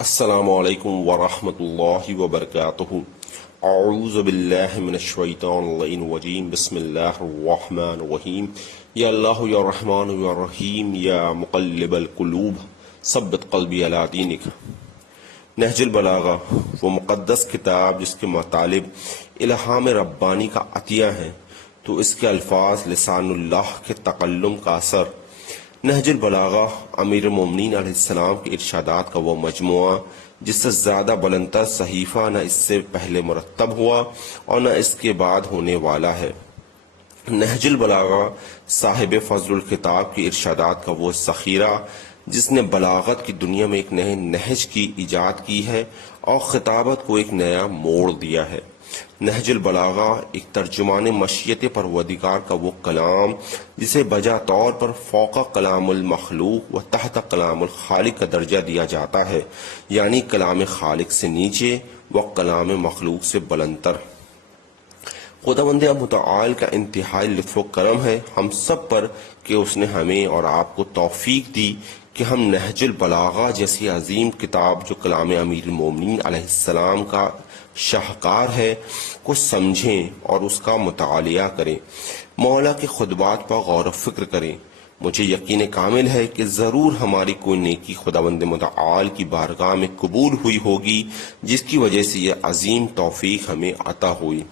السلام علیکم ورحمۃ اللہ وبرکاتہ۔ اعوذ باللہ من الشیطان اللعین الرجیم، بسم اللہ الرحمن الرحیم۔ یا اللہ یا رحمان یا رحیم یا مقلب القلوب ثبت قلبی علی دینک۔ نہج البلاغہ وہ مقدس کتاب جس کے مطالب الہام ربانی کا عطیہ ہیں، تو اس کے الفاظ لسان اللہ کے تکلم کا اثر۔ نہج البلاغہ امیر المومنین علیہ السلام کے ارشادات کا وہ مجموعہ جس سے زیادہ بلندتر صحیفہ نہ اس سے پہلے مرتب ہوا اور نہ اس کے بعد ہونے والا ہے۔ نہج البلاغہ صاحب فضل الخطاب کے ارشادات کا وہ ذخیرہ جس نے بلاغت کی دنیا میں ایک نئے نہج کی ایجاد کی ہے اور خطابت کو ایک نیا موڑ دیا ہے۔ نہج البلاغہ ایک ترجمان مشیت پروردگار کا وہ کلام جسے بجا طور پر فوق کلام المخلوق و تحت کلام الخالق کا درجہ دیا جاتا ہے، یعنی کلام خالق سے نیچے و کلام مخلوق سے بلندتر۔ خداوند متعال کا انتہائی لطف و کرم ہے ہم سب پر کہ اس نے ہمیں اور آپ کو توفیق دی کہ ہم نہج البلاغہ جیسی عظیم کتاب جو کلام امیر المومنین علیہ السلام کا شاہکار ہے کو سمجھیں اور اس کا مطالعہ کریں، مولا کے خطبات پر غور و فکر کریں۔ مجھے یقین کامل ہے کہ ضرور ہماری کوئی نیکی خداوند متعال کی بارگاہ میں قبول ہوئی ہوگی جس کی وجہ سے یہ عظیم توفیق ہمیں عطا ہوئی۔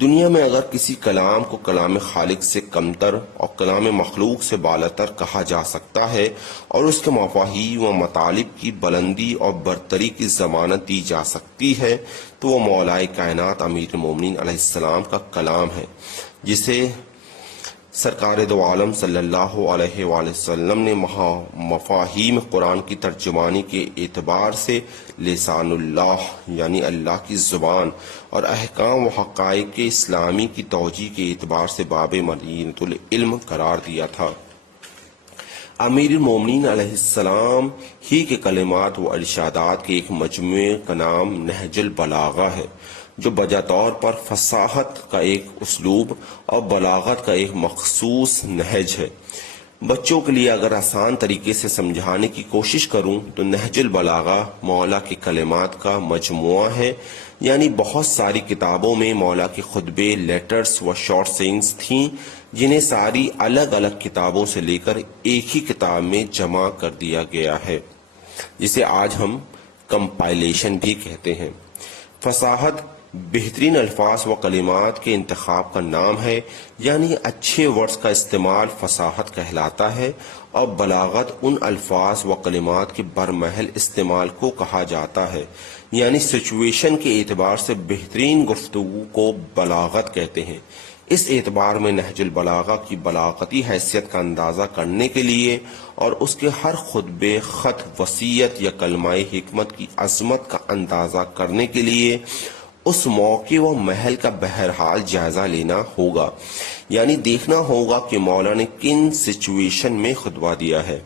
دنیا میں اگر کسی کلام کو کلام خالق سے کمتر اور کلام مخلوق سے بالاتر کہا جا سکتا ہے اور اس کے مفاہیم و مطالب کی بلندی اور برتری کی ضمانت دی جا سکتی ہے تو وہ مولائے کائنات امیر المومنین علیہ السلام کا کلام ہے، جسے سرکار دو عالم صلی اللہ علیہ وآلہ وسلم نے مفاہیم قرآن کی ترجمانی کے اعتبار سے لسان اللہ یعنی اللہ کی زبان اور احکام و حقائق اسلامی کی توجیہ کے اعتبار سے باب مدینۃ العلم قرار دیا تھا۔ امیر المومنین علیہ السلام ہی کے کلمات و ارشادات کے ایک مجموعے کا نام نہج البلاغہ ہے، جو بجا طور پر فصاحت کا ایک اسلوب اور بلاغت کا ایک مخصوص نہج ہے۔ بچوں کے لیے اگر آسان طریقے سے سمجھانے کی کوشش کروں تو نہج البلاغہ مولا کے کلمات کا مجموعہ ہے، یعنی بہت ساری کتابوں میں مولا کے خطبے، لیٹرز و شارٹ سینگز تھیں جنہیں ساری الگ الگ کتابوں سے لے کر ایک ہی کتاب میں جمع کر دیا گیا ہے، جسے آج ہم کمپائلیشن بھی کہتے ہیں۔ فصاحت بہترین الفاظ و کلمات کے انتخاب کا نام ہے، یعنی اچھے ورڈز کا استعمال فصاحت کہلاتا ہے، اور بلاغت ان الفاظ و کلمات کے برمحل استعمال کو کہا جاتا ہے، یعنی سچویشن کے اعتبار سے بہترین گفتگو کو بلاغت کہتے ہیں۔ اس اعتبار میں نہج البلاغہ کی بلاغتی حیثیت کا اندازہ کرنے کے لیے اور اس کے ہر خطبے، خط، وصیت یا کلمہ حکمت کی عظمت کا اندازہ کرنے کے لیے اس موقع و محل کا بہرحال جائزہ لینا ہوگا، یعنی دیکھنا ہوگا کہ مولا نے کن سچویشن میں خطبہ دیا ہے،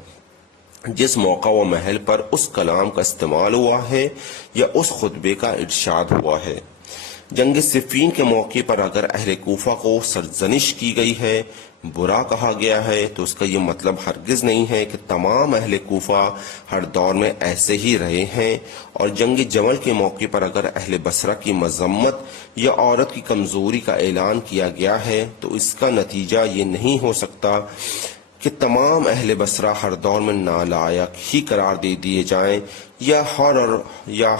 جس موقع و محل پر اس کلام کا استعمال ہوا ہے یا اس خطبے کا ارشاد ہوا ہے۔ جنگ صفین کے موقع پر اگر اہل کوفہ کو سرزنش کی گئی ہے، برا کہا گیا ہے، تو اس کا یہ مطلب ہرگز نہیں ہے کہ تمام اہل کوفہ ہر دور میں ایسے ہی رہے ہیں، اور جنگ جمل کے موقع پر اگر اہل بصرہ کی مذمت یا عورت کی کمزوری کا اعلان کیا گیا ہے تو اس کا نتیجہ یہ نہیں ہو سکتا کہ تمام اہل بصرہ ہر دور میں نالائق ہی قرار دے دیے جائیں یا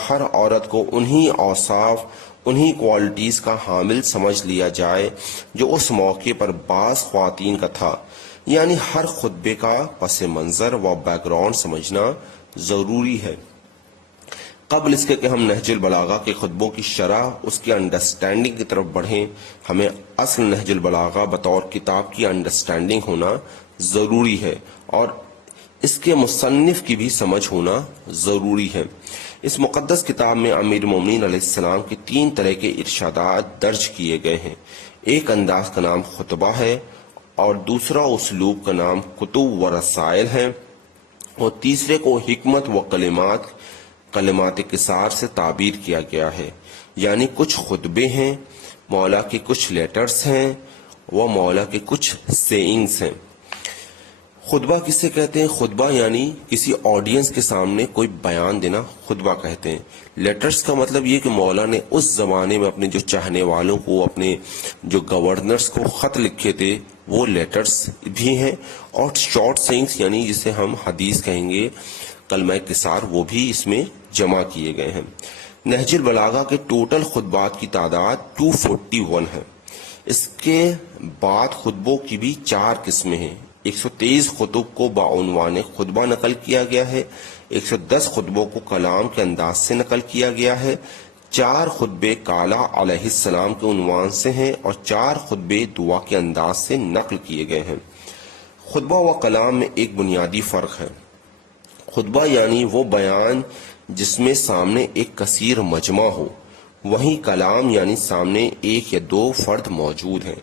ہر عورت کو انہی اوصاف، انہی کوالٹیز کا حامل سمجھ لیا جائے جو اس موقع پر بعض خواتین کا تھا، یعنی ہر خطبے کا پس منظر و بیک گراؤنڈ سمجھنا ضروری ہے۔ قبل اس کے کہ ہم نہج البلاغہ کے خطبوں کی شرح، اس کی انڈرسٹینڈنگ کی طرف بڑھیں، ہمیں اصل نہج البلاغہ بطور کتاب کی انڈرسٹینڈنگ ہونا ضروری ہے اور اس کے مصنف کی بھی سمجھ ہونا ضروری ہے۔ اس مقدس کتاب میں امیر المومنین علیہ السلام کے 3 طرح کے ارشادات درج کیے گئے ہیں۔ ایک انداز کا نام خطبہ ہے، اور دوسرا اسلوب کا نام کتب و رسائل ہے، اور تیسرے کو حکمت و کلمات قصار سے تعبیر کیا گیا ہے، یعنی کچھ خطبے ہیں، مولا کے کچھ لیٹرز ہیں، وہ مولا کے کچھ سیئنگز ہیں۔ خطبہ کسے کہتے ہیں؟ خطبہ یعنی کسی آڈینس کے سامنے کوئی بیان دینا خطبہ کہتے ہیں۔ لیٹرز کا مطلب یہ کہ مولا نے اس زمانے میں اپنے جو چاہنے والوں کو، اپنے جو گورنرز کو خط لکھے تھے وہ لیٹرز بھی ہیں، اور شارٹ سینگس یعنی جسے ہم حدیث کہیں گے، کلمہ قصار، وہ بھی اس میں جمع کیے گئے ہیں۔ نہج البلاغہ کے ٹوٹل خطبات کی تعداد 241 ہے۔ اس کے بعد خطبوں کی بھی 4 قسمیں ہیں۔ 123 خطب کو بعنوان خطبہ نقل کیا گیا ہے، 110 خطبوں کو کلام کے انداز سے نقل کیا گیا ہے، 4 خطبے کالا علیہ السلام کے عنوان سے ہیں، اور 4 خطبے دعا کے انداز سے نقل کیے گئے ہیں۔ خطبہ و کلام میں ایک بنیادی فرق ہے۔ خطبہ یعنی وہ بیان جس میں سامنے ایک کثیر مجمع ہو، وہیں کلام یعنی سامنے ایک یا 2 فرد موجود ہیں۔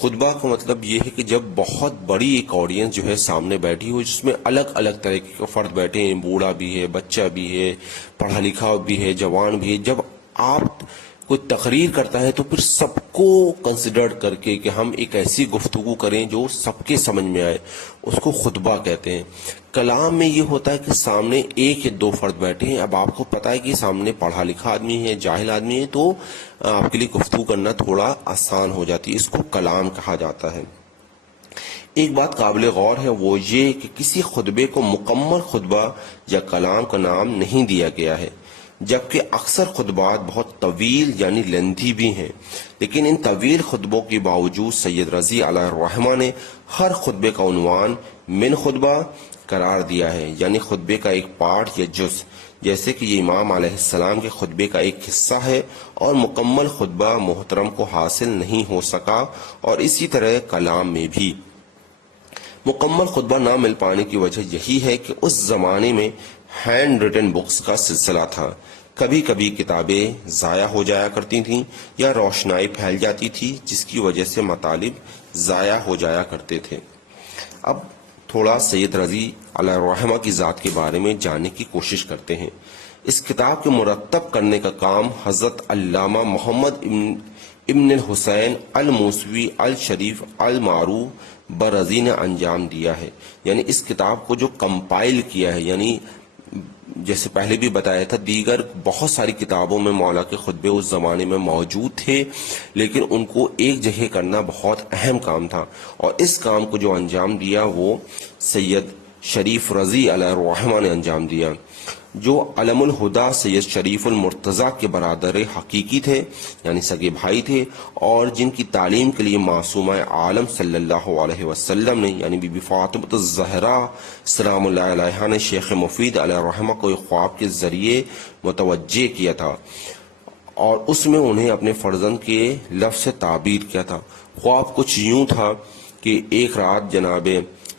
خطبہ کا مطلب یہ ہے کہ جب بہت بڑی ایک آڈینس جو ہے سامنے بیٹھی ہو، جس میں الگ الگ طرح کے فرد بیٹھے ہیں، بوڑھا بھی ہے، بچہ بھی ہے، پڑھا لکھا بھی ہے، جوان بھی ہے، جب آپ کوئی تقریر کرتا ہے تو پھر سب کو کنسیڈر کر کے کہ ہم ایک ایسی گفتگو کریں جو سب کے سمجھ میں آئے، اس کو خطبہ کہتے ہیں۔ کلام میں یہ ہوتا ہے کہ سامنے ایک یا 2 فرد بیٹھے ہیں، اب آپ کو پتا ہے کہ سامنے پڑھا لکھا آدمی ہے، جاہل آدمی ہے، تو آپ کے لیے گفتگو کرنا تھوڑا آسان ہو جاتی ہے، اس کو کلام کہا جاتا ہے۔ ایک بات قابل غور ہے، وہ یہ کہ کسی خطبے کو مکمل خطبہ یا کلام کا نام نہیں دیا گیا ہے، جبکہ اکثر خطبات بہت طویل یعنی لیندھی بھی ہیں، لیکن ان طویل خطبوں کے باوجود سید رضی علیہ الرحمہ نے ہر خطبے کا عنوان من خطبہ قرار دیا ہے، یعنی خطبے کا ایک پارٹ یا جز، جیسے کہ یہ امام علیہ السلام کے خطبے کا ایک حصہ ہے، اور مکمل خطبہ محترم کو حاصل نہیں ہو سکا، اور اسی طرح کلام میں بھی مکمل خطبہ نہ مل پانے کی وجہ یہی ہے کہ اس زمانے میں ہینڈ ریٹن بکس کا سلسلہ تھا۔ کبھی کبھی کتابیں ضائع ہو جایا کرتی تھیں یا روشنائی پھیل جاتی تھی، جس کی وجہ سے مطالب ضائع ہو جایا کرتے تھے۔ اب تھوڑا سید رضی علیہ الرحمہ کی ذات کے بارے میں جاننے کی کوشش کرتے ہیں۔ اس کتاب کے مرتب کرنے کا کام حضرت علامہ محمد ابن الحسین الموسوی الشریف المعروف برزی نے انجام دیا ہے، یعنی اس کتاب کو جو کمپائل کیا ہے، یعنی جیسے پہلے بھی بتایا تھا، دیگر بہت ساری کتابوں میں مولا کے خطبے اس زمانے میں موجود تھے، لیکن ان کو ایک جگہ کرنا بہت اہم کام تھا، اور اس کام کو جو انجام دیا وہ سید شریف رضی علیہ الرحمہ نے انجام دیا، جو علم الہدا سید شریف المرتضیٰ کے برادر حقیقی تھے، یعنی سگے بھائی تھے، اور جن کی تعلیم کے لیے معصومہ عالم صلی اللہ علیہ وسلم نے، یعنی بی بی فاطمہ الزہرا سلام اللہ علیہا نے شیخ مفید علیہ الرحمہ کو ایک خواب کے ذریعے متوجہ کیا تھا، اور اس میں انہیں اپنے فرزند کے لفظ سے تعبیر کیا تھا۔ خواب کچھ یوں تھا کہ ایک رات جناب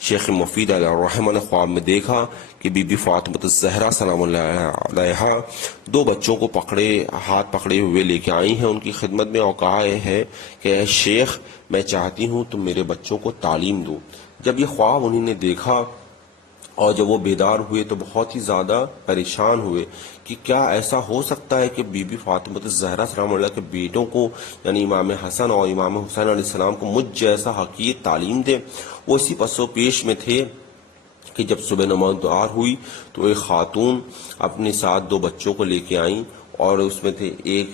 شیخ مفید علیہ الرحمہ نے خواب میں دیکھا کہ بی بی فاطمہ الزہرا سلام اللہ علیہا 2 بچوں کو ہاتھ پکڑے ہوئے لے کے آئی ہیں ان کی خدمت میں، اور کہا ہے کہ اے شیخ، میں چاہتی ہوں تم میرے بچوں کو تعلیم دو۔ جب یہ خواب انہوں نے دیکھا اور جب وہ بیدار ہوئے تو بہت ہی زیادہ پریشان ہوئے کہ کیا ایسا ہو سکتا ہے کہ بی بی فاطمہ الزہرا سلام اللہ کے بیٹوں کو، یعنی امام حسن اور امام حسین علیہ السلام کو، مجھ جیسا حقیر تعلیم دے۔ وہ اسی پس و پیش میں تھے کہ جب صبح نمازدار ہوئی تو ایک خاتون اپنے ساتھ 2 بچوں کو لے کے آئیں، اور اس میں تھے ایک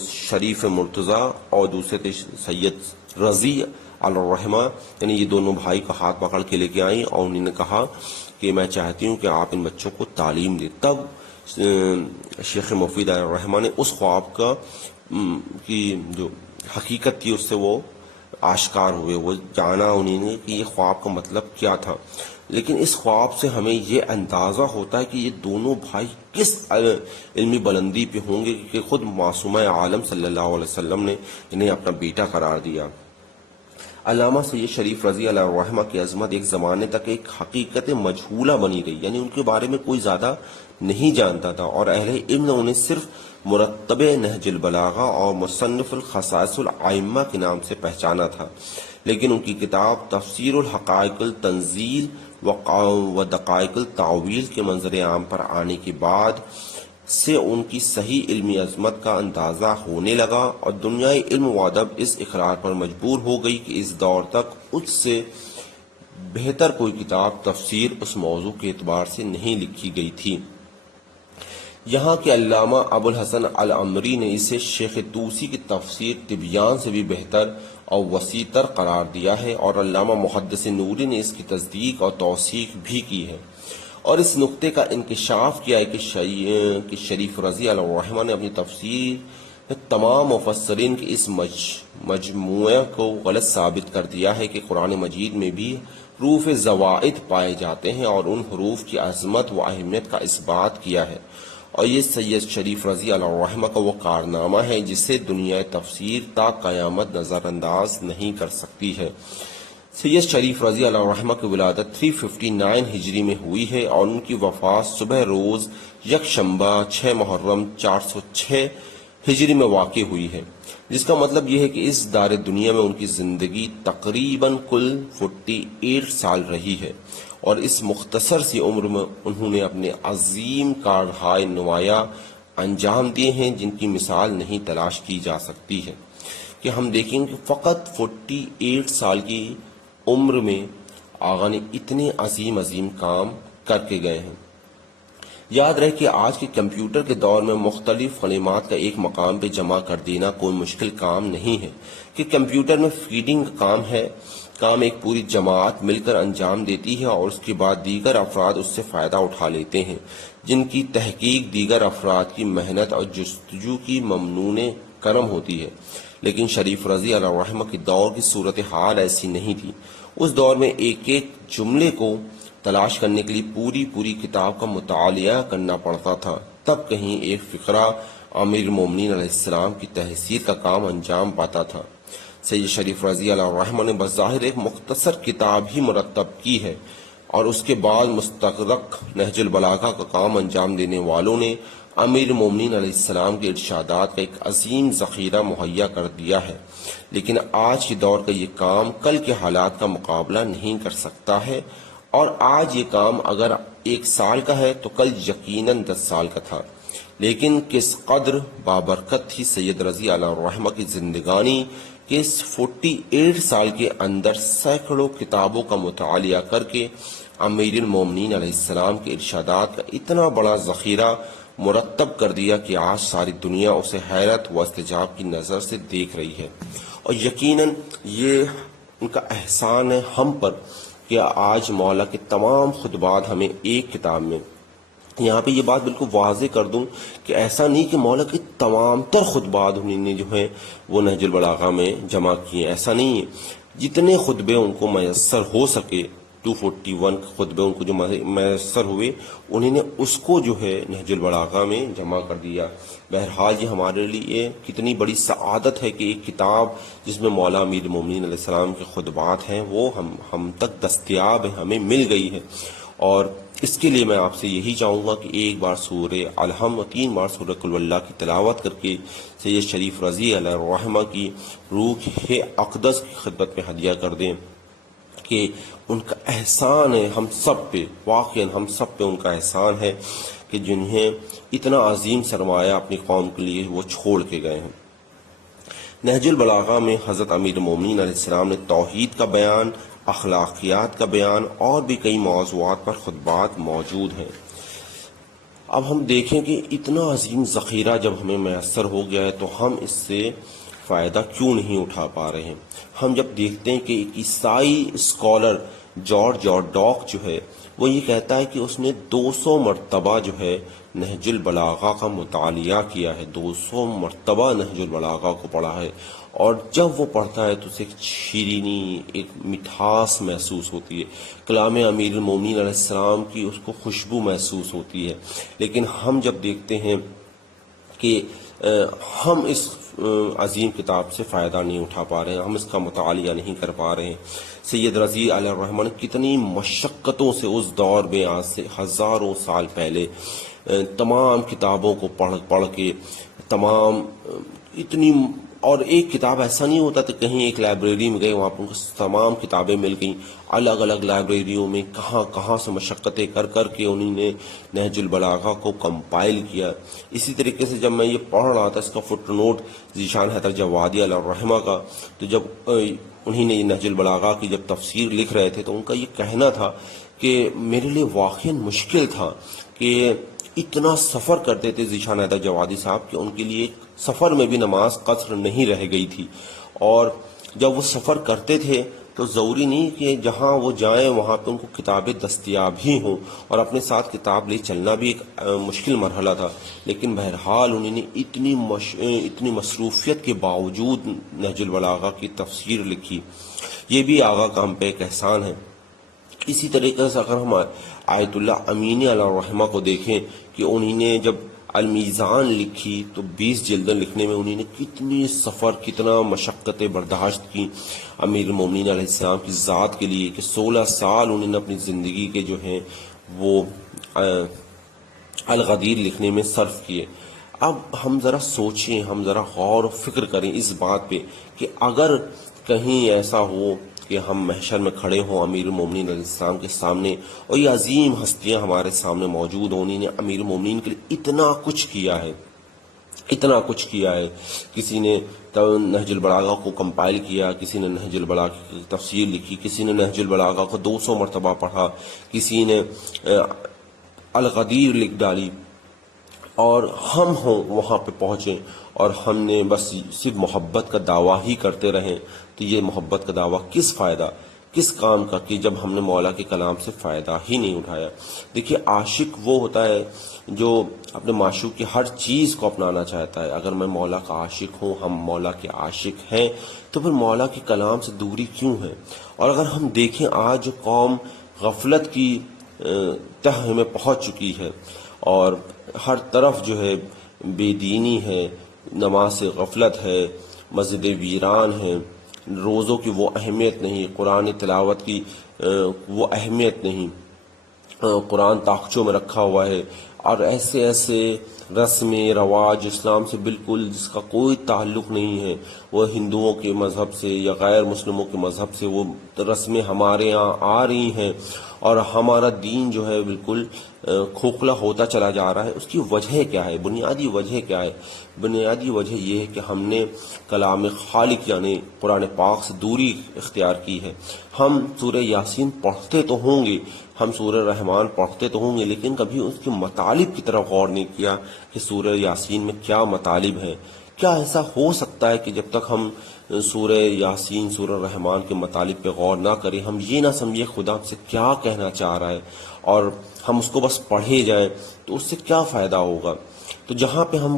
شریف مرتضیٰ اور دوسرے تھے سید رضی علیہ الرحمہ، یعنی یہ دونوں بھائی کا ہاتھ پکڑ کے لے کے آئیں، اور انہوں نے کہا کہ میں چاہتی ہوں کہ آپ ان بچوں کو تعلیم دیں۔ تب شیخ مفید علیہ الرحمہ نے اس خواب کا کی جو حقیقت تھی اس سے وہ آشکار ہوئے، وہ جانا انہوں نے کہ یہ خواب کا مطلب کیا تھا۔ لیکن اس خواب سے ہمیں یہ اندازہ ہوتا ہے کہ یہ دونوں بھائی کس علمی بلندی پہ ہوں گے کہ خود معصومہ عالم صلی اللہ علیہ وسلم نے انہیں اپنا بیٹا قرار دیا۔ علامہ سید شریف رضی علیہ الرحمہ کی عظمت ایک زمانے تک ایک حقیقت مجہولہ بنی رہی، یعنی ان کے بارے میں کوئی زیادہ نہیں جانتا تھا، اور اہل علم نے انہیں صرف مرتب نہج البلاغہ اور مصنف الخصائص الائمہ کے نام سے پہچانا تھا، لیکن ان کی کتاب تفسیر الحقائق التنزیل و دقائق التعویل کے منظر عام پر آنے کے بعد سے ان کی صحیح علمی عظمت کا اندازہ ہونے لگا، اور دنیائے علم و ادب اس اقرار پر مجبور ہو گئی کہ اس دور تک اس سے بہتر کوئی کتاب تفسیر اس موضوع کے اعتبار سے نہیں لکھی گئی تھی۔ یہاں کے علامہ ابو الحسن العمری نے اسے شیخ طوسی کی تفسیر تبیان سے بھی بہتر اور وسیع تر قرار دیا ہے، اور علامہ محدث نوری نے اس کی تصدیق اور توثیق بھی کی ہے، اور اس نقطے کا انکشاف کیا ہے کہ شریف رضی علیہ الرحمہ نے اپنی تفسیر تمام مفسرین کے اس مجموعہ کو غلط ثابت کر دیا ہے کہ قرآن مجید میں بھی حروف زوائد پائے جاتے ہیں، اور ان حروف کی عظمت و اہمیت کا اثبات کیا ہے، اور یہ سید شریف رضی اللہ عنہ کا وہ کارنامہ ہے جسے دنیا تفسیر تا قیامت نظر انداز نہیں کر سکتی ہے۔ سید شریف رضی اللہ عنہ کی ولادت 359 ہجری میں ہوئی ہے، اور ان کی وفات صبح روز یکشنبہ 6 محرم 406 ہجری میں واقع ہوئی ہے، جس کا مطلب یہ ہے کہ اس دار دنیا میں ان کی زندگی تقریباً کل 48 سال رہی ہے، اور اس مختصر سی عمر میں انہوں نے اپنے عظیم کارہائے نمایاں انجام دیے ہیں، جن کی مثال نہیں تلاش کی جا سکتی ہے۔ کہ ہم دیکھیں کہ فقط 48 سال کی عمر میں آغا نے اتنے عظیم عظیم کام کر کے گئے ہیں۔ یاد رہے کہ آج کے کمپیوٹر کے دور میں مختلف کلمات کا ایک مقام پہ جمع کر دینا کوئی مشکل کام نہیں ہے، کہ کمپیوٹر میں فیڈنگ کا کام ایک پوری جماعت مل کر انجام دیتی ہے، اور اس کے بعد دیگر افراد اس سے فائدہ اٹھا لیتے ہیں، جن کی تحقیق دیگر افراد کی محنت اور جستجو کی ممنون کرم ہوتی ہے۔ لیکن شریف رضی اللہ عنہ کے دور کی صورتحال ایسی نہیں تھی۔ اس دور میں ایک ایک جملے کو تلاش کرنے کے لیے پوری کتاب کا مطالعہ کرنا پڑتا تھا، تب کہیں ایک فقرہ امیر المومنین علیہ السلام کی تحسیر کا کام انجام پاتا تھا۔ سید شریف رضی اللہ عنہ نے بظاہر ایک مختصر کتاب ہی مرتب کی ہے، اور اس کے بعد مستغرق نہج البلاغہ کا کام انجام دینے والوں نے امیر المومنین علیہ السلام کے ارشادات کا ایک عظیم ذخیرہ مہیا کر دیا ہے، لیکن آج کے دور کا یہ کام کل کے حالات کا مقابلہ نہیں کر سکتا ہے، اور آج یہ کام اگر 1 سال کا ہے تو کل یقیناً 10 سال کا تھا۔ لیکن کس قدر بابرکت تھی سید رضی اللہ عنہ کی زندگانی کہ اس 48 سال کے اندر سینکڑوں کتابوں کا مطالعہ کر کے امیر المومنین علیہ السلام کے ارشادات کا اتنا بڑا ذخیرہ مرتب کر دیا کہ آج ساری دنیا اسے حیرت و استعجاب کی نظر سے دیکھ رہی ہے، اور یقیناً یہ ان کا احسان ہے ہم پر کہ آج مولا کے تمام خطبات ہمیں ایک کتاب میں، یہاں پہ یہ بات بالکل واضح کر دوں کہ ایسا نہیں کہ مولا کے تمام تر خطبات انہوں نے جو ہے وہ نہج البلاغہ میں جمع کیے، ایسا نہیں ہے۔ جتنے خطبے ان کو میسر ہو سکے، 241 خطبے ان کو جو میسر ہوئے، انہوں نے اس کو جو ہے نہج البلاغہ میں جمع کر دیا۔ بہرحال یہ ہمارے لیے کتنی بڑی سعادت ہے کہ ایک کتاب جس میں مولا امیر المومنین علیہ السلام کے خطبات ہیں وہ ہم تک دستیاب ہے، ہمیں مل گئی ہے، اور اس کے لیے میں آپ سے یہی چاہوں گا کہ ایک بار سورہ الحمد و 3 بار سورہ قل واللہ کی تلاوت کر کے سید شریف رضی اللہ عنہ کی روح اقدس کی خدمت میں ہدیہ کر دیں، کہ ان کا احسان ہے ہم سب پہ، واقعاً ہم سب پہ ان کا احسان ہے کہ جنہیں اتنا عظیم سرمایہ اپنی قوم کے لیے وہ چھوڑ کے گئے ہیں۔ نہج البلاغہ میں حضرت امیر المومنین علیہ السلام نے توحید کا بیان، اخلاقیات کا بیان اور بھی کئی موضوعات پر خطبات موجود ہیں۔ اب ہم دیکھیں کہ اتنا عظیم ذخیرہ جب ہمیں میسر ہو گیا ہے تو ہم اس سے فائدہ کیوں نہیں اٹھا پا رہے ہیں۔ ہم جب دیکھتے ہیں کہ ایک عیسائی اسکالر جارج ڈاک جو ہے وہ یہ کہتا ہے کہ اس نے 200 مرتبہ جو ہے نہج البلاغہ کا مطالعہ کیا ہے، 200 مرتبہ نہج البلاغہ کو پڑھا ہے، اور جب وہ پڑھتا ہے تو اسے ایک شیرینی، ایک مٹھاس محسوس ہوتی ہے، کلام امیر المومنین علیہ السلام کی اس کو خوشبو محسوس ہوتی ہے۔ لیکن ہم جب دیکھتے ہیں کہ ہم اس عظیم کتاب سے فائدہ نہیں اٹھا پا رہے ہیں، ہم اس کا مطالعہ نہیں کر پا رہے ہیں۔ سید رضی علیہ الرحمہ نے کتنی مشقتوں سے اس دور میں آج سے ہزاروں سال پہلے تمام کتابوں کو پڑھ کے تمام اتنی اور ایک کتاب ایسا نہیں ہوتا کہ کہیں ایک لائبریری میں گئے وہاں پر ان کو تمام کتابیں مل گئیں. الگ الگ لائبریریوں میں کہاں کہاں سے مشقتیں کر کر کے انہوں نے نہج البلاغہ کو کمپائل کیا. اسی طریقے سے جب میں یہ پڑھ رہا تھا اس کا فٹ نوٹ ذیشان حیدر جوادی علیہ الرحمہ کا، تو جب انہی نے نہج البلاغہ کی جب تفسیر لکھ رہے تھے تو ان کا یہ کہنا تھا کہ میرے لیے واقعی مشکل تھا کہ اتنا سفر کرتے تھے ذیشان حیدر جوادی صاحب کہ ان کے لیے سفر میں بھی نماز قصر نہیں رہ گئی تھی. اور جب وہ سفر کرتے تھے تو ضروری نہیں کہ جہاں وہ جائیں وہاں پہ ان کو کتابیں دستیاب ہی ہوں، اور اپنے ساتھ کتاب لے چلنا بھی ایک مشکل مرحلہ تھا. لیکن بہرحال انہوں نے اتنی مصروفیت کے باوجود نہج البلاغہ کی تفسیر لکھی. یہ بھی آغا کا ہم پہ ایک احسان ہے. اسی طریقے سے اگر ہم آیت اللہ امینی علیہ الرحمہ کو دیکھیں کہ انہوں نے جب المیزان لکھی تو 20 جلدیں لکھنے میں انہوں نے کتنی سفر کتنا مشقتیں برداشت کی امیر المومنین علیہ السلام کی ذات کے لیے، کہ 16 سال انہوں نے اپنی زندگی کے جو ہیں وہ الغدیر لکھنے میں صرف کیے. اب ہم ذرا سوچیں، ہم ذرا غور و فکر کریں اس بات پہ کہ اگر کہیں ایسا ہو کہ ہم محشر میں کھڑے ہوں امیر المومنین علیہ السلام کے سامنے اور یہ عظیم ہستیاں ہمارے سامنے موجود ہوں، انہوں نے امیر المومنین کے لیے اتنا کچھ کیا ہے، اتنا کچھ کیا ہے. کسی نے نہج البلاغہ کو کمپائل کیا، کسی نے نہج البلاغہ کی تفسیر لکھی، کسی نے نہج البلاغہ کو 200 مرتبہ پڑھا، کسی نے الغدیر لکھ ڈالی، اور ہم وہاں پہ پہنچیں اور ہم نے بس صرف محبت کا دعویٰ ہی کرتے رہیں. تو یہ محبت کا دعویٰ کس فائدہ، کس کام کا، کہ جب ہم نے مولا کے کلام سے فائدہ ہی نہیں اٹھایا. دیکھیے عاشق وہ ہوتا ہے جو اپنے معشوق کی ہر چیز کو اپنانا چاہتا ہے. اگر میں مولا کا عاشق ہوں، ہم مولا کے عاشق ہیں، تو پھر مولا کے کلام سے دوری کیوں ہے؟ اور اگر ہم دیکھیں آج جو قوم غفلت کی تہ میں پہنچ چکی ہے اور ہر طرف جو ہے بے دینی ہے، نماز سے غفلت ہے، مسجد ویران ہیں، روزوں کی وہ اہمیت نہیں، قرآن تلاوت کی وہ اہمیت نہیں، قرآن طاقچوں میں رکھا ہوا ہے، اور ایسے ایسے رسمیں رواج اسلام سے بالکل جس کا کوئی تعلق نہیں ہے، وہ ہندوؤں کے مذہب سے یا غیر مسلموں کے مذہب سے وہ رسمیں ہمارے ہاں آ رہی ہیں، اور ہمارا دین جو ہے بالکل کھوکھلا ہوتا چلا جا رہا ہے. اس کی وجہ کیا ہے؟ بنیادی وجہ کیا ہے؟ بنیادی وجہ یہ ہے کہ ہم نے کلام خالق یعنی قرآن پاک سے دوری اختیار کی ہے. ہم سورہ یاسین پڑھتے تو ہوں گے، ہم سورہ رحمان پڑھتے تو ہوں گے، لیکن کبھی اس کے مطالب کی طرف غور نہیں کیا کہ سورہ یاسین میں کیا مطالب ہیں. کیا ایسا ہو سکتا ہے کہ جب تک ہم سورہ یاسین سورہ رحمان کے مطالب پہ غور نہ کریں، ہم یہ نہ سمجھے خدا ہم سے کیا کہنا چاہ رہا ہے، اور ہم اس کو بس پڑھے جائیں تو اس سے کیا فائدہ ہوگا؟ تو جہاں پہ ہم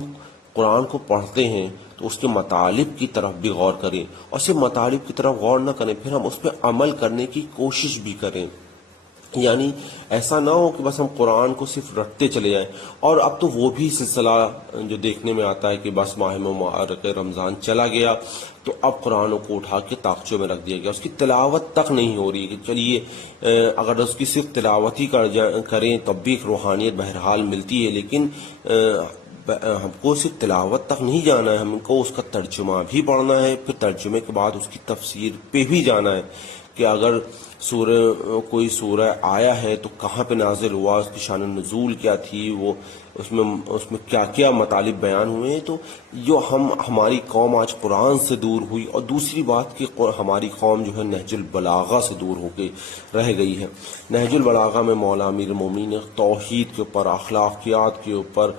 قرآن کو پڑھتے ہیں تو اس کے مطالب کی طرف بھی غور کریں، اور صرف مطالب کی طرف غور نہ کریں، پھر ہم اس پہ عمل کرنے کی کوشش بھی کریں. یعنی ایسا نہ ہو کہ بس ہم قرآن کو صرف رٹتے چلے جائیں. اور اب تو وہ بھی سلسلہ جو دیکھنے میں آتا ہے کہ بس ماہ مبارک رمضان چلا گیا تو اب قرآن کو اٹھا کے طاقچوں میں رکھ دیا گیا، اس کی تلاوت تک نہیں ہو رہی. کہ چلیے اگر اس کی صرف تلاوت ہی کریں تب بھی ایک روحانیت بہرحال ملتی ہے، لیکن ہم کو صرف تلاوت تک نہیں جانا ہے، ہم کو اس کا ترجمہ بھی پڑھنا ہے، پھر ترجمے کے بعد اس کی تفسیر پہ بھی جانا ہے کہ اگر کوئی سورہ آیا ہے تو کہاں پہ نازل ہوا، اس کی شان نزول کیا تھی، وہ اس میں کیا کیا مطالب بیان ہوئے ہیں. تو جو ہماری قوم آج قرآن سے دور ہوئی، اور دوسری بات کہ ہماری قوم جو ہے نہج البلاغہ سے دور ہو کے رہ گئی ہے. نہج البلاغہ میں مولا امیر المومنین نے توحید کے اوپر، اخلاقیات کے اوپر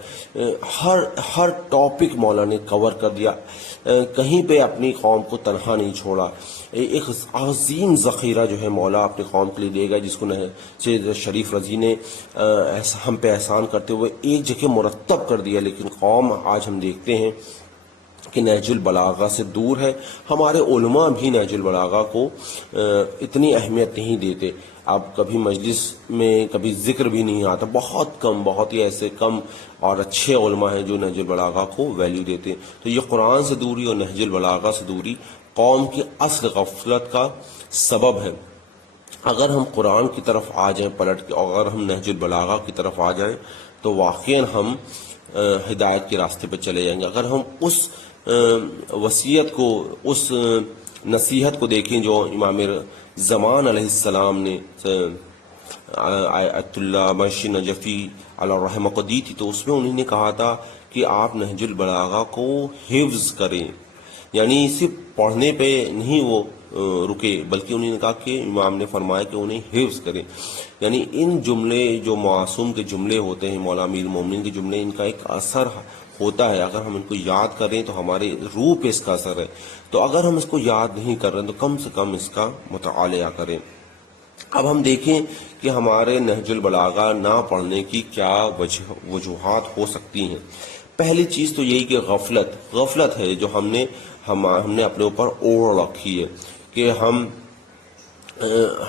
ہر ٹاپک مولا نے کور کر دیا، کہیں پہ اپنی قوم کو تنہا نہیں چھوڑا. ایک عظیم ذخیرہ جو ہے مولا اپنی قوم کے لیے دے گا، جس کو سید شریف رضی نے ہم پہ احسان کرتے ہوئے ایک جگہ مرتب کر دیا. لیکن قوم آج ہم دیکھتے ہیں کہ نہج البلاغہ سے دور ہے. ہمارے علماء بھی نہج البلاغہ کو اتنی اہمیت نہیں دیتے. اب کبھی مجلس میں کبھی ذکر بھی نہیں آتا، بہت کم، بہت ہی ایسے کم اور اچھے علماء ہیں جو نہج البلاغہ کو ویلیو دیتے. تو یہ قرآن سے دوری اور نہج البلاغہ سے دوری قوم کی اصل غفلت کا سبب ہے. اگر ہم قرآن کی طرف آ جائیں پلٹ کے، اور اگر ہم نہج البلاغہ کی طرف آ جائیں تو واقعاً ہم ہدایت کے راستے پہ چلے جائیں گے. اگر ہم اس وصیت کو، اس نصیحت کو دیکھیں جو امام زمان علیہ السلام نے آیت اللہ مشی نجفی علیہ الرحمہ کو دی تھی، تو اس میں انہوں نے کہا تھا کہ آپ نہج البلاغہ کو حفظ کریں، یعنی صرف پڑھنے پہ نہیں وہ رکے، بلکہ انہوں نے کہا کہ امام نے فرمایا کہ انہیں حفظ کریں، یعنی ان جملے جو معصوم کے جملے ہوتے ہیں، مولا امیر المومنین کے جملے، ان کا ایک اثر ہوتا ہے، اگر ہم ان کو یاد کریں تو ہمارے روح پہ اس کا اثر ہے، تو اگر ہم اس کو یاد نہیں کر رہے تو کم سے کم اس کا مطالعہ کریں۔ اب ہم دیکھیں کہ ہمارے نہج البلاغہ نہ پڑھنے کی کیا وجوہات ہو سکتی ہیں۔ پہلی چیز تو یہی کہ غفلت ہے جو ہم نے اپنے اوپر اوڑھ رکھی ہے، کہ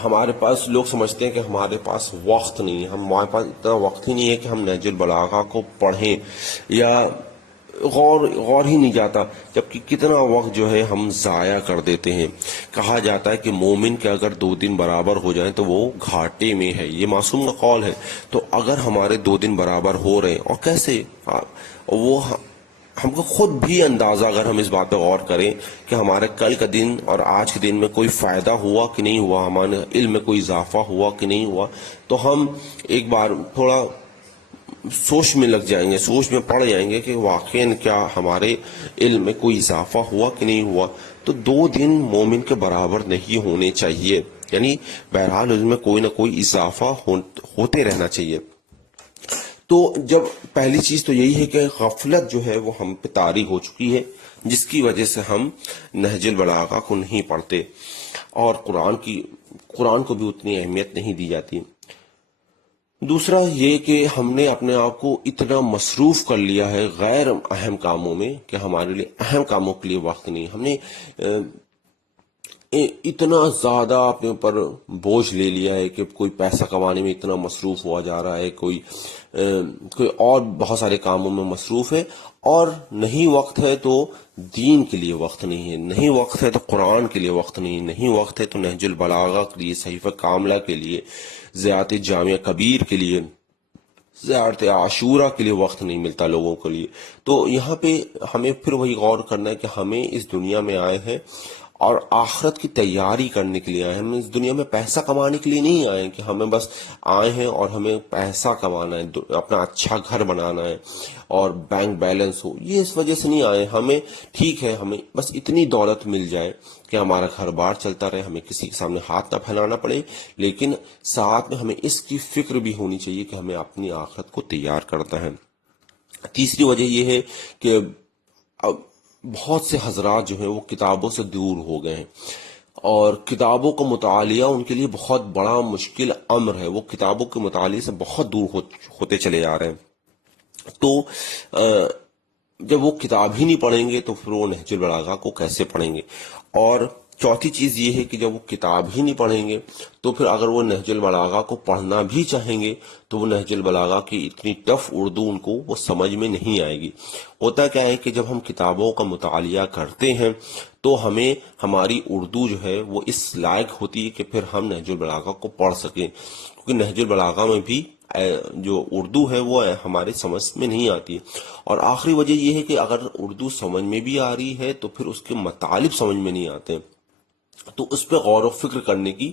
ہمارے پاس، لوگ سمجھتے ہیں کہ ہمارے پاس وقت نہیں ہے، ہمارے پاس اتنا وقت ہی نہیں ہے کہ ہم نہج البلاغہ کو پڑھیں، یا غور ہی نہیں جاتا، جبکہ کتنا وقت جو ہے ہم ضائع کر دیتے ہیں۔ کہا جاتا ہے کہ مومن کے اگر 2 دن برابر ہو جائیں تو وہ گھاٹے میں ہے، یہ معصوم کا قول ہے۔ تو اگر ہمارے 2 دن برابر ہو رہے ہیں، اور کیسے، وہ ہم کو خود بھی اندازہ، اگر ہم اس بات پہ غور کریں کہ ہمارے کل کا دن اور آج کے دن میں کوئی فائدہ ہوا کہ نہیں ہوا، ہمارے علم میں کوئی اضافہ ہوا کہ نہیں ہوا، تو ہم ایک بار تھوڑا سوچ میں لگ جائیں گے، سوچ میں پڑ جائیں گے کہ واقعی کیا ہمارے علم میں کوئی اضافہ ہوا کہ نہیں ہوا۔ تو 2 دن مومن کے برابر نہیں ہونے چاہیے، یعنی بہرحال اس میں کوئی نہ کوئی اضافہ ہوتے رہنا چاہیے۔ تو جب پہلی چیز تو یہی ہے کہ غفلت جو ہے وہ ہم پہ طاری ہو چکی ہے، جس کی وجہ سے ہم نہج البلاغہ کو نہیں پڑھتے، اور قرآن کو بھی اتنی اہمیت نہیں دی جاتی۔ دوسرا یہ کہ ہم نے اپنے آپ کو اتنا مصروف کر لیا ہے غیر اہم کاموں میں کہ ہمارے لیے اہم کاموں کے لیے وقت نہیں۔ ہم نے اتنا زیادہ اپنے اوپر بوجھ لے لیا ہے کہ کوئی پیسہ کمانے میں اتنا مصروف ہوا جا رہا ہے، کوئی اور بہت سارے کاموں میں مصروف ہے، اور نہیں وقت ہے تو دین کے لیے وقت نہیں ہے، نہیں وقت ہے تو قرآن کے لیے وقت نہیں، نہیں وقت ہے تو نہج البلاغہ کے لیے، صحیفہ کاملہ کے لیے، زیارت جامع کبیر کے لیے، زیارت عاشورہ کے لیے وقت نہیں ملتا لوگوں کے لیے۔ تو یہاں پہ ہمیں پھر وہی غور کرنا ہے کہ ہمیں اس دنیا میں آئے ہیں اور آخرت کی تیاری کرنے کے لیے آئے ہیں، ہم اس دنیا میں پیسہ کمانے کے لیے نہیں آئے ہیں کہ ہمیں بس آئے ہیں اور ہمیں پیسہ کمانا ہے، اپنا اچھا گھر بنانا ہے اور بینک بیلنس ہو، یہ اس وجہ سے نہیں آئے۔ ہمیں ٹھیک ہے، ہمیں بس اتنی دولت مل جائے کہ ہمارا گھر بار چلتا رہے، ہمیں کسی کے سامنے ہاتھ نہ پھیلانا پڑے، لیکن ساتھ میں ہمیں اس کی فکر بھی ہونی چاہیے کہ ہمیں اپنی آخرت کو تیار کرنا ہے۔ تیسری وجہ یہ ہے کہ بہت سے حضرات جو ہیں وہ کتابوں سے دور ہو گئے ہیں، اور کتابوں کا مطالعہ ان کے لیے بہت بڑا مشکل امر ہے، وہ کتابوں کے مطالعے سے بہت دور ہوتے چلے جا رہے ہیں۔ تو جب وہ کتاب ہی نہیں پڑھیں گے تو پھر وہ نہج البلاغہ کو کیسے پڑھیں گے؟ اور چوتھی چیز یہ ہے کہ جب وہ کتاب ہی نہیں پڑھیں گے تو پھر اگر وہ نہج البلاغہ کو پڑھنا بھی چاہیں گے تو وہ نہج البلاغہ کی اتنی ٹف اردو ان کو وہ سمجھ میں نہیں آئے گی۔ ہوتا کیا ہے کہ جب ہم کتابوں کا مطالعہ کرتے ہیں تو ہمیں ہماری اردو جو ہے وہ اس لائق ہوتی ہے کہ پھر ہم نہج البلاغہ کو پڑھ سکیں، کیونکہ نہج البلاغہ میں بھی جو اردو ہے وہ ہمارے سمجھ میں نہیں آتی۔ اور آخری وجہ یہ ہے کہ اگر اردو سمجھ میں بھی آ رہی ہے تو پھر اس کے مطالب سمجھ میں نہیں آتے، تو اس پہ غور و فکر کرنے کی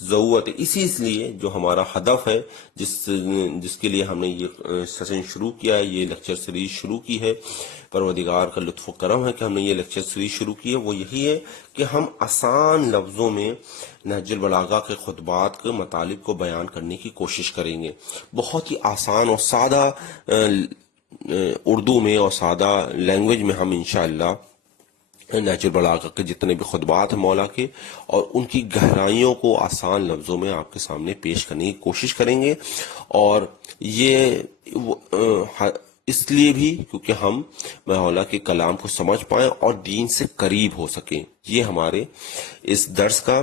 ضرورت ہے۔ اس لیے جو ہمارا ہدف ہے، جس کے لیے ہم نے یہ سیشن شروع کیا ہے، یہ لیکچر سیریز شروع کی ہے، پروردگار کا لطف و کرم ہے کہ ہم نے یہ لیکچر سیریز شروع کی ہے، وہ یہی ہے کہ ہم آسان لفظوں میں نہج البلاغہ کے خطبات کے مطالب کو بیان کرنے کی کوشش کریں گے، بہت ہی آسان اور سادہ اردو میں اور سادہ لینگویج میں ہم انشاءاللہ نہج البلاغہ کے جتنے بھی خطبات ہیں مولا کے، اور ان کی گہرائیوں کو آسان لفظوں میں آپ کے سامنے پیش کرنے کی کوشش کریں گے۔ اور یہ اس لیے بھی کیونکہ ہم مولا کے کلام کو سمجھ پائیں اور دین سے قریب ہو سکیں، یہ ہمارے اس درس کا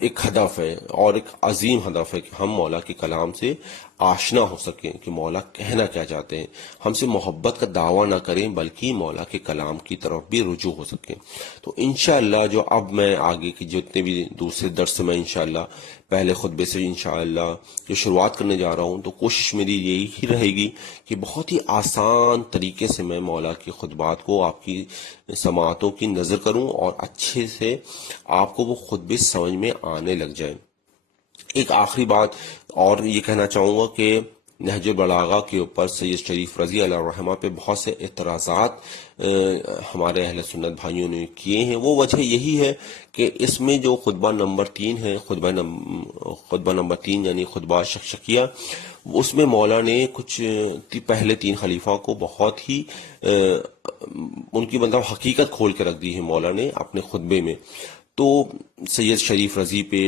ایک ہدف ہے، اور ایک عظیم ہدف ہے کہ ہم مولا کے کلام سے آشنا ہو سکیں کہ مولا کہنا کیا چاہتے ہیں، ہم سے محبت کا دعویٰ نہ کریں بلکہ مولا کے کلام کی طرف بھی رجوع ہو سکیں۔ تو انشاءاللہ جو اب میں آگے کی جتنے بھی دوسرے درس میں انشاءاللہ پہلے خطبے سے انشاءاللہ جو شروعات کرنے جا رہا ہوں، تو کوشش میری یہی رہے گی کہ بہت ہی آسان طریقے سے میں مولا کے خطبات کو آپ کی سماعتوں کی نظر کروں اور اچھے سے آپ کو وہ خطبے سمجھ میں آنے لگ جائیں۔ ایک آخری بات اور یہ کہنا چاہوں گا کہ نہج البلاغہ کے اوپر سید شریف رضی اللہ رحمہ پہ بہت سے اعتراضات ہمارے اہل سنت بھائیوں نے کیے ہیں۔ وہ وجہ یہی ہے کہ اس میں جو خطبہ نمبر 3 ہے، خطبہ نمبر 3 یعنی خطبہ شکشکیہ، اس میں مولا نے کچھ پہلے 3 خلیفہ کو بہت ہی ان کی مطلب حقیقت کھول کے رکھ دی ہے مولا نے اپنے خطبے میں۔ تو سید شریف رضی پہ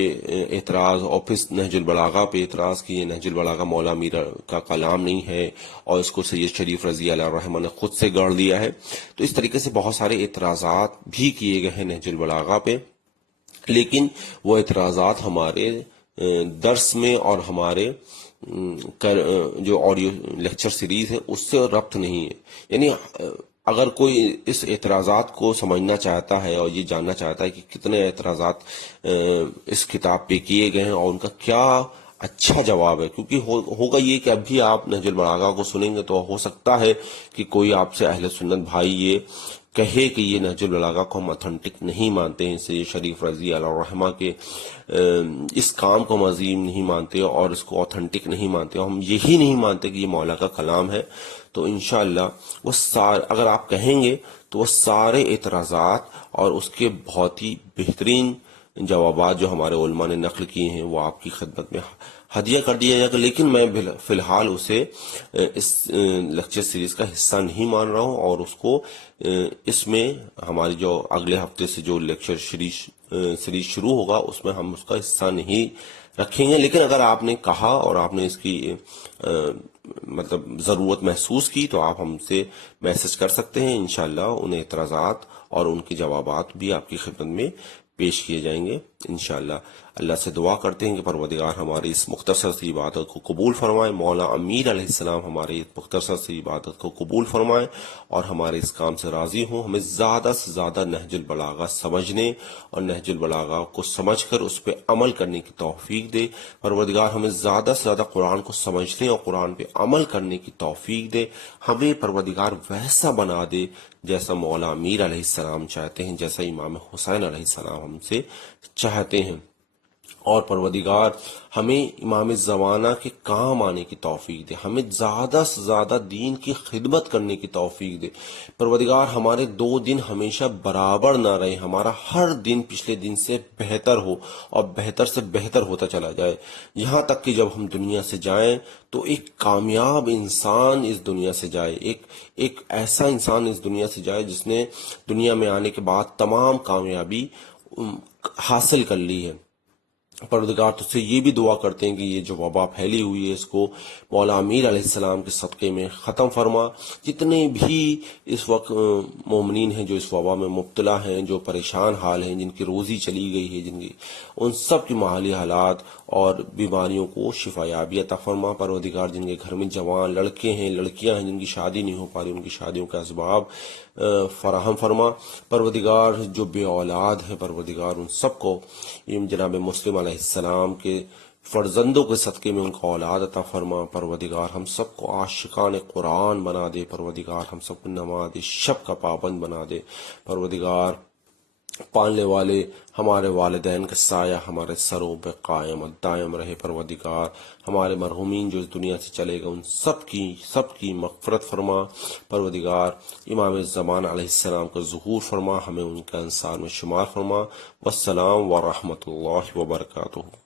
اعتراض اور پھر نہج البلاغہ پہ اعتراض کہ یہ نہج البلاغہ مولا میر کا کلام نہیں ہے اور اس کو سید شریف رضی اللہ رحمہ نے خود سے گڑھ دیا ہے۔ تو اس طریقے سے بہت سارے اعتراضات بھی کیے گئے ہیں نہج البلاغہ پہ، لیکن وہ اعتراضات ہمارے درس میں اور ہمارے جو آڈیو لیکچر سیریز ہے اس سے ربط نہیں ہے۔ یعنی اگر کوئی اس اعتراضات کو سمجھنا چاہتا ہے اور یہ جاننا چاہتا ہے کہ کتنے اعتراضات اس کتاب پہ کیے گئے ہیں اور ان کا کیا اچھا جواب ہے، کیونکہ ہوگا یہ کہ اب بھی آپ نہج البلاغہ کو سنیں گے تو ہو سکتا ہے کہ کوئی آپ سے اہل سنت بھائی یہ کہے کہ یہ نہج البلاغہ کو ہم اتھینٹک نہیں مانتے ہیں، سید شریف رضی اللہ رحمہ کے اس کام کو ہم عظیم نہیں مانتے اور اس کو اتھینٹک نہیں مانتے، اور ہم یہی نہیں مانتے کہ یہ مولا کا کلام ہے۔ تو انشاءاللہ وہ اگر آپ کہیں گے تو وہ سارے اعتراضات اور اس کے بہت ہی بہترین جوابات جو ہمارے علماء نے نقل کیے ہیں وہ آپ کی خدمت میں ہدیہ کر دیا جائے گا، لیکن میں فی الحال اسے اس لیکچر سیریز کا حصہ نہیں مان رہا ہوں، اور اس کو اس میں ہماری جو اگلے ہفتے سے جو لیکچر سیریز شروع ہوگا اس میں ہم اس کا حصہ نہیں رکھیں گے۔ لیکن اگر آپ نے کہا اور آپ نے اس کی مطلب ضرورت محسوس کی تو آپ ہم سے میسج کر سکتے ہیں، انشاءاللہ ان اعتراضات اور ان کے جوابات بھی آپ کی خدمت میں پیش کیے جائیں گے انشاءاللہ۔ اللہ سے دعا کرتے ہیں کہ پروردگار ہماری اس مختصر سی عبادت کو قبول فرمائے، مولا امیر علیہ السلام ہماری اس مختصر سی عبادت کو قبول فرمائے اور ہمارے اس کام سے راضی ہوں، ہمیں زیادہ سے زیادہ نہج البلاغہ سمجھنے اور نہج البلاغہ کو سمجھ کر اس پہ عمل کرنے کی توفیق دے۔ پروردگار ہمیں زیادہ سے زیادہ قرآن کو سمجھنے اور قرآن پہ عمل کرنے کی توفیق دے، ہمیں پروردگار ویسا بنا دے جیسا مولا امیر علیہ السلام چاہتے ہیں، جیسا امام حسین علیہ السلام ہم سے چاہتے ہیں، اور پروردگار ہمیں امام زمانہ کے کام آنے کی توفیق دے، ہمیں زیادہ سے زیادہ دین کی خدمت کرنے کی توفیق دے۔ پروردگار ہمارے 2 دن ہمیشہ برابر نہ رہے، ہمارا ہر دن پچھلے دن سے بہتر ہو اور بہتر سے بہتر ہوتا چلا جائے، یہاں تک کہ جب ہم دنیا سے جائیں تو ایک کامیاب انسان اس دنیا سے جائے، ایک ایسا انسان اس دنیا سے جائے جس نے دنیا میں آنے کے بعد تمام کامیابی حاصل کر لی ہے۔ پروردگار تجھ سے یہ بھی دعا کرتے ہیں کہ یہ جو وبا پھیلی ہوئی ہے اس کو مولا امیر علیہ السلام کے صدقے میں ختم فرما۔ جتنے بھی اس وقت مومنین ہیں جو اس وبا میں مبتلا ہیں، جو پریشان حال ہیں، جن کی روزی چلی گئی ہے، جن کی ان سب کی مالی حالات اور بیماریوں کو شفا یابی عطا فرما۔ پروردگار جن کے گھر میں جوان لڑکے ہیں، لڑکیاں ہیں، جن کی شادی نہیں ہو پا رہی، ان کی شادیوں کا اسباب فراہم فرما۔ پروردگار جو بے اولاد ہے، پروردگار ان سب کو جناب مسلم علیہ السلام کے فرزندوں کے صدقے میں ان کو اولاد عطا فرما۔ پروردگار ہم سب کو عاشقان قرآن بنا دے، پروردگار ہم سب کو نماز شب کا پابند بنا دے۔ پروردگار پالنے والے ہمارے والدین کا سایہ ہمارے سروں پہ قائم و دائم رہے۔ پروردگار ہمارے مرحومین جو اس دنیا سے چلے گئے ان سب کی مغفرت فرما۔ پروردگار امام زمان علیہ السلام کا ظہور فرما، ہمیں ان کے انصار میں شمار فرما۔ والسلام ورحمۃ اللہ وبرکاتہ۔